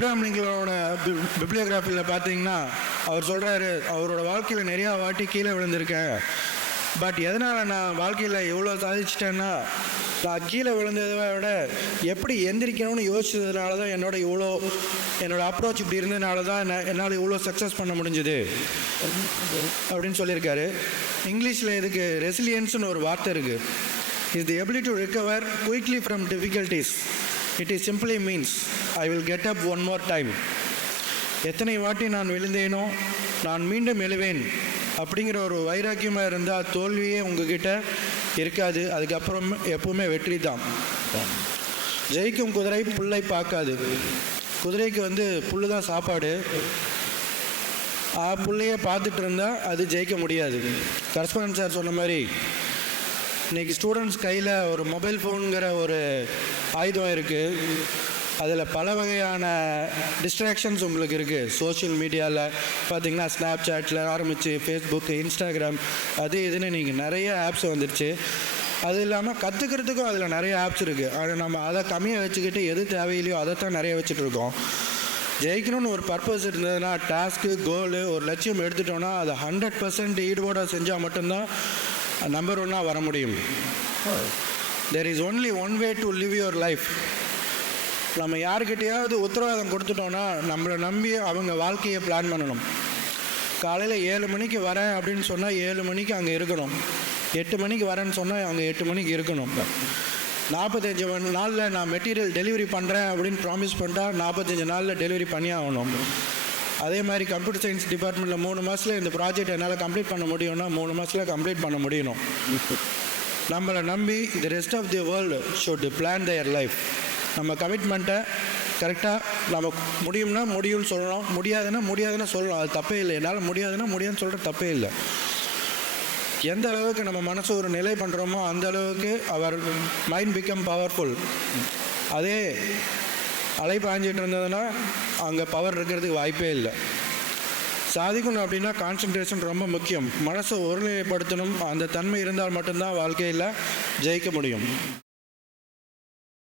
Abraham லிங்கனோட பிப்ளியோகிராஃபியில் பார்த்தீங்கன்னா அவர் சொல்கிறாரு, அவரோட வாழ்க்கையில் நிறையா வாட்டி கீழே விழுந்திருக்கேன். பட் எதனால் நான் வாழ்க்கையில் எவ்வளோ சாதிச்சிட்டேன்னா, நான் கீழே விழுந்ததை விட எப்படி எந்திரிக்கணும்னு யோசிச்சதுனால தான் என்னோட அப்ரோச் இப்படி இருந்ததுனால தான் என்னால் இவ்வளோ சக்ஸஸ் பண்ண முடிஞ்சுது அப்படின்னு சொல்லியிருக்காரு. இங்கிலீஷில் இதுக்கு ரெசிலியன்ஸ்னு ஒரு வார்த்தை இருக்குது. Is the ability to recover quickly from difficulties. It is simply means I will get up one more time. எத்தனை வாட்டி நான் விழுந்தேனோ நான் மீண்டும் எழுவேன் அப்படிங்கிற ஒரு வைராக்கியமாக இருந்தால் தோல்வியே உங்ககிட்ட இருக்காது. அதுக்கப்புறம் எப்பவுமே வெற்றி தான். ஜெயிக்கும் குதிரை புல்லை பார்க்காது. குதிரைக்கு புல்லு தான் சாப்பாடு. புள்ளையே பார்த்துட்டு இருந்தால் அது ஜெயிக்க முடியாது. கரஸ்பாண்டன்ட் சார் சொன்ன மாதிரி இன்றைக்கி ஸ்டூடெண்ட்ஸ் கையில் ஒரு மொபைல் ஃபோனுங்கிற ஒரு ஆயுதம் இருக்குது. அதில் பல வகையான டிஸ்ட்ராக்ஷன்ஸ் உங்களுக்கு இருக்குது. சோஷியல் மீடியாவில் பார்த்திங்கன்னா ஸ்னாப் சாட்டில் ஆரம்பித்து ஃபேஸ்புக்கு, இன்ஸ்டாகிராம், அது இதுன்னு நீங்கள் நிறைய ஆப்ஸ் வந்துடுச்சு. அது இல்லாமல் கற்றுக்கிறதுக்கும் அதில் நிறைய ஆப்ஸ் இருக்குது. அது நம்ம அதை கம்மியாக வச்சுக்கிட்டு எது தேவையில்லையோ அதைத்தான் நிறைய வச்சுட்ருக்கோம். ஜெயிக்கணும்னு ஒரு பர்பஸ் இருந்ததுன்னா, டாஸ்க்கு, கோலு, ஒரு லட்சியம் எடுத்துட்டோன்னா அதை 100% ஈடுபாடாக செஞ்சால் மட்டும்தான் நம்பர் 1 வர முடியும். There is only one way to live your life. நம்ம யாருக்கிட்டையாவது உத்தரவாதம் கொடுத்துட்டோன்னா நம்மளை நம்பி அவங்க வாழ்க்கையை பிளான் பண்ணணும். காலையில் 7 மணிக்கு வரேன் அப்படின்னு சொன்னால் 7 மணிக்கு அங்கே இருக்கணும். 8 மணிக்கு வரேன்னு சொன்னால் அங்கே 8 மணிக்கு இருக்கணும். 45 நாளில் நான் மெட்டீரியல் டெலிவரி பண்ணுறேன் அப்படின்னு ப்ராமிஸ் பண்ணிட்டா 45 நாளில் டெலிவரி பண்ணி ஆகணும். அதே மாதிரி கம்ப்யூட்டர் சயின்ஸ் டிபார்ட்மெண்ட்டில் 3 மாதத்தில் இந்த ப்ராஜெக்ட் என்னால் கம்ப்ளீட் பண்ண முடியும்னா 3 மாதத்தில் கம்ப்ளீட் பண்ண முடியணும். நம்மளை நம்பி the rest of the world should plan their life. நம்ம கமிட்மெண்ட்டை கரெக்டாக நம்ம முடியும்னா முடியும்னு சொல்லணும், முடியாதுன்னா சொல்லணும். அது தப்பே இல்லை. என்னால் முடியாதுன்னு சொல்கிற தப்பே இல்லை. எந்த அளவுக்கு நம்ம மனசு ஒரு நிலை பண்ணுறோமோ அந்த அளவுக்கு அவர் மைண்ட் பிகம் பவர்ஃபுல். அதே அலை பாய்ஞ்சிட்டு இருந்ததுன்னா அங்கே பவர் இருக்கிறதுக்கு வாய்ப்பே இல்லை. சாதிக்கணும் அப்படின்னா கான்சன்ட்ரேஷன் ரொம்ப முக்கியம். மனசை ஒருநிலைப்படுத்தணும். அந்த தன்மை இருந்தால் மட்டும்தான் வாழ்க்கையில் ஜெயிக்க முடியும்.